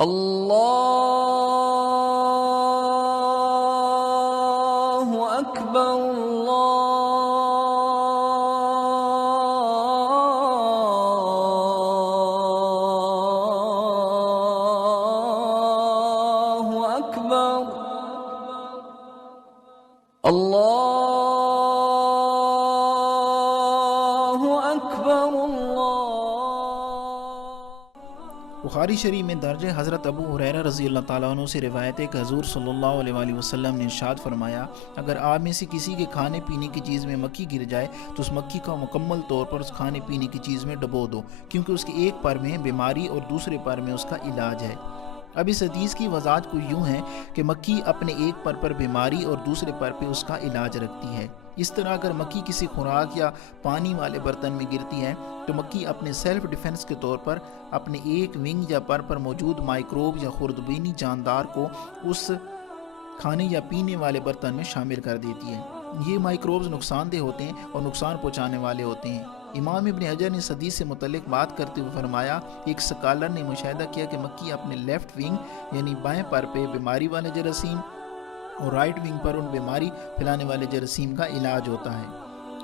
اللہ اکبر اللہ اکبر اللہ اکبر بخاری شریف میں درج حضرت ابو ہریرہ رضی اللہ تعالیٰ عنہ سے روایت ہے کہ حضور صلی اللہ علیہ وآلہ وسلم نے ارشاد فرمایا، اگر آپ میں سے کسی کے کھانے پینے کی چیز میں مکھی گر جائے تو اس مکھی کا مکمل طور پر اس کھانے پینے کی چیز میں ڈبو دو، کیونکہ اس کے ایک پر میں بیماری اور دوسرے پر میں اس کا علاج ہے۔ اب اس حدیث کی وضاحت کو یوں ہے کہ مکھی اپنے ایک پر بیماری اور دوسرے پر پہ اس کا علاج رکھتی ہے۔ اس طرح اگر مکھی کسی خوراک یا پانی والے برتن میں گرتی ہے تو مکھی اپنے سیلف ڈیفنس کے طور پر اپنے ایک ونگ یا پر موجود مائکروب یا خوردبینی جاندار کو اس کھانے یا پینے والے برتن میں شامل کر دیتی ہے۔ یہ مائکروبز نقصان دہ ہوتے ہیں اور نقصان پہنچانے والے ہوتے ہیں۔ امام ابن حجر نے اس حدیث سے متعلق بات کرتے ہوئے فرمایا، ایک سکالر نے مشاہدہ کیا کہ مکھی اپنے لیفٹ ونگ یعنی بائیں پر پہ بیماری والے جراثیم اور رائٹ ونگ پر ان بیماری پھیلانے والے جراثیم کا علاج ہوتا ہے۔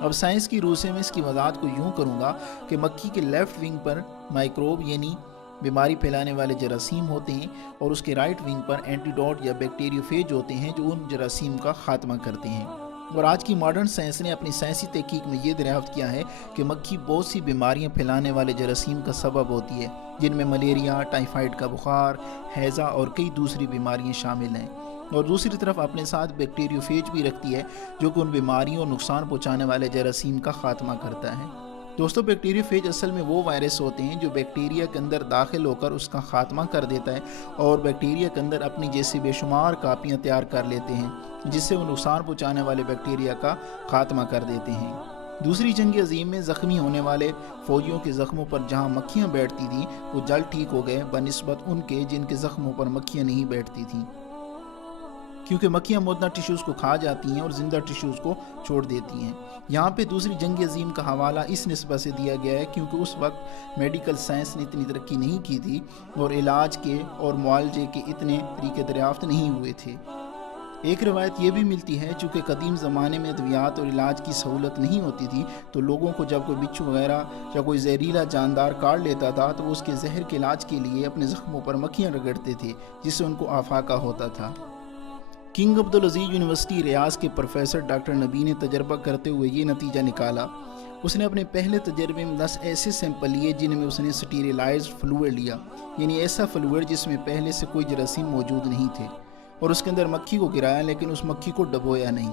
اب سائنس کی روح سے میں اس کی وضاحت کو یوں کروں گا کہ مکھی کے لیفٹ ونگ پر مائکروب یعنی بیماری پھیلانے والے جراثیم ہوتے ہیں اور اس کے رائٹ ونگ پر اینٹیڈوٹ یا بیکٹیریوفیج ہوتے ہیں جو ان جراثیم کا خاتمہ کرتے ہیں۔ اور آج کی ماڈرن سائنس نے اپنی سائنسی تحقیق میں یہ دریافت کیا ہے کہ مکھی بہت سی بیماریاں پھیلانے والے جراثیم کا سبب ہوتی ہے، جن میں ملیریا، ٹائیفائڈ کا بخار، ہیضہ اور کئی دوسری بیماریاں شامل ہیں، اور دوسری طرف اپنے ساتھ بیکٹیریوفیج بھی رکھتی ہے جو کہ ان بیماریوں اور نقصان پہنچانے والے جراثیم کا خاتمہ کرتا ہے۔ دوستو، بیکٹیریوفیج اصل میں وہ وائرس ہوتے ہیں جو بیکٹیریا کے اندر داخل ہو کر اس کا خاتمہ کر دیتا ہے اور بیکٹیریا کے اندر اپنی جیسی بے شمار کاپیاں تیار کر لیتے ہیں جس سے وہ نقصان پہنچانے والے بیکٹیریا کا خاتمہ کر دیتے ہیں۔ دوسری جنگ عظیم میں زخمی ہونے والے فوجیوں کے زخموں پر جہاں مکھیاں بیٹھتی تھیں وہ جلد ٹھیک ہو گئے بنسبت ان کے جن کے زخموں پر مکھیاں نہیں بیٹھتی تھیں، کیونکہ مکھیاں مردہ ٹیشوز کو کھا جاتی ہیں اور زندہ ٹیشوز کو چھوڑ دیتی ہیں۔ یہاں پہ دوسری جنگ عظیم کا حوالہ اس نسبت سے دیا گیا ہے کیونکہ اس وقت میڈیکل سائنس نے اتنی ترقی نہیں کی تھی اور علاج کے اور معالجے کے اتنے طریقے دریافت نہیں ہوئے تھے۔ ایک روایت یہ بھی ملتی ہے چونکہ قدیم زمانے میں ادویات اور علاج کی سہولت نہیں ہوتی تھی تو لوگوں کو جب کوئی بچھو وغیرہ یا کوئی زہریلا جاندار کاٹ لیتا تھا تو وہ اس کے زہر کے علاج کے لیے اپنے زخموں پر مکھیاں رگڑتے تھے جس سے ان کو آفاقہ ہوتا تھا۔ کنگ عبدالعزیز یونیورسٹی ریاض کے پروفیسر ڈاکٹر نبی نے تجربہ کرتے ہوئے یہ نتیجہ نکالا۔ اس نے اپنے پہلے تجربے میں 10 ایسے سیمپل لیے جن میں اس نے سٹیریلائزڈ فلوئڈ لیا، یعنی ایسا فلوئڈ جس میں پہلے سے کوئی جراثیم موجود نہیں تھے، اور اس کے اندر مکھی کو گرایا لیکن اس مکھی کو ڈبویا نہیں،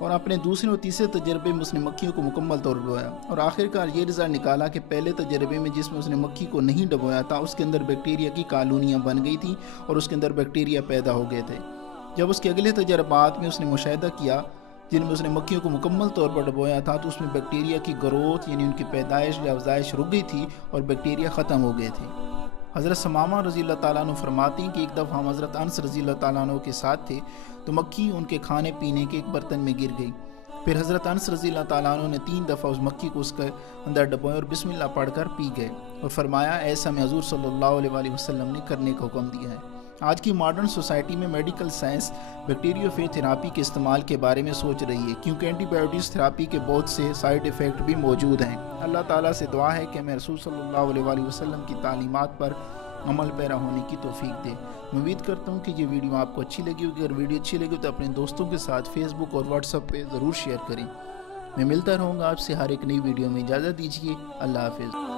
اور اپنے دوسرے اور تیسرے تجربے میں اس نے مکھیوں کو مکمل طور پر ڈبویا، اور آخرکار یہ رزلٹ نکالا کہ پہلے تجربے میں جس میں اس نے مکھی کو نہیں ڈبویا تھا اس کے اندر بیکٹیریا کی کالونیاں بن گئی تھیں اور اس کے اندر بیکٹیریا پیدا ہو گئے تھے۔ جب اس کے اگلے تجربات میں اس نے مشاہدہ کیا جن میں اس نے مکھیوں کو مکمل طور پر ڈبویا تھا تو اس میں بیکٹیریا کی گروتھ یعنی ان کی پیدائش یا افزائش رک گئی تھی اور بیکٹیریا ختم ہو گئے تھے۔ حضرت ثمامہ رضی اللہ تعالیٰ عنہ فرماتے ہیں کہ ایک دفعہ ہم حضرت انس رضی اللہ تعالیٰ عنہ کے ساتھ تھے تو مکھی ان کے کھانے پینے کے ایک برتن میں گر گئی۔ پھر حضرت انس رضی اللہ تعالیٰ عنہ نے 3 دفعہ اس مکھی کو اس کے اندر ڈبویا اور بسم اللہ پڑھ کر پی گئے اور فرمایا ایسا میں حضور صلی اللہ علیہ وآلہ وسلم نے کرنے کا حکم دیا ہے۔ آج کی ماڈرن سوسائٹی میں میڈیکل سائنس بیکٹیریوفیج تھراپی کے استعمال کے بارے میں سوچ رہی ہے کیونکہ اینٹی بایوٹکس تھراپی کے بہت سے سائیڈ ایفیکٹ بھی موجود ہیں۔ اللہ تعالیٰ سے دعا ہے کہ ہمیں رسول صلی اللہ علیہ وآلہ وسلم کی تعلیمات پر عمل پیرا ہونے کی توفیق دے۔ میں امید کرتا ہوں کہ یہ ویڈیو آپ کو اچھی لگی ہوگی، اگر ویڈیو اچھی لگی تو اپنے دوستوں کے ساتھ فیس بک اور واٹس ایپ پہ ضرور شیئر کریں۔ میں ملتا رہوں گا آپ سے ہر ایک نئی ویڈیو میں، اجازت دیجیے، اللہ حافظ۔